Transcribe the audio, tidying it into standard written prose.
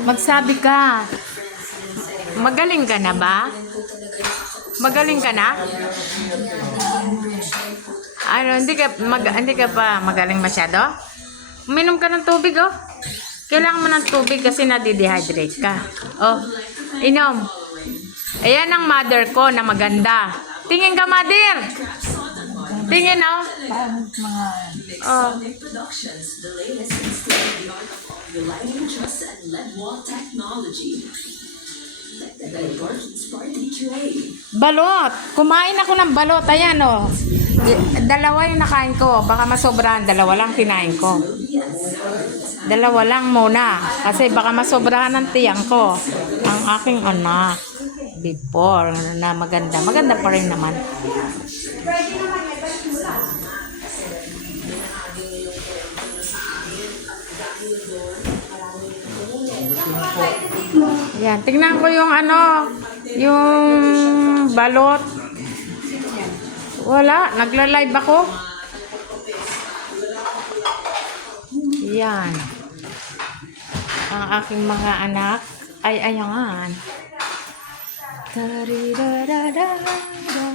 Magsabi ka. Magaling ka na ba? Magaling ka na? Ano, hindi ka pa magaling masyado? Uminom ka ng tubig, oh. Kailangan mo ng tubig kasi nadidehydrate ka. Oh, inom. Ayan ang mother ko na maganda. Tingin ka, mother. Tingin, oh. Oh. Balot. Kumain ako ng balot. Ayan, oh. Dalawa yung nakain ko. Baka masobrahan. Dalawa lang kinain ko. Dalawa lang muna. Kasi baka masobrahan ng tiyang ko. Ang aking anak. Before na maganda. Maganda pa rin naman. Yan. Tingnan ko yung ano. Yung balot. Wala. Nagla-live ako. Yan. Ang aking mga anak ay ayangan. Da-di-da-da-da-da.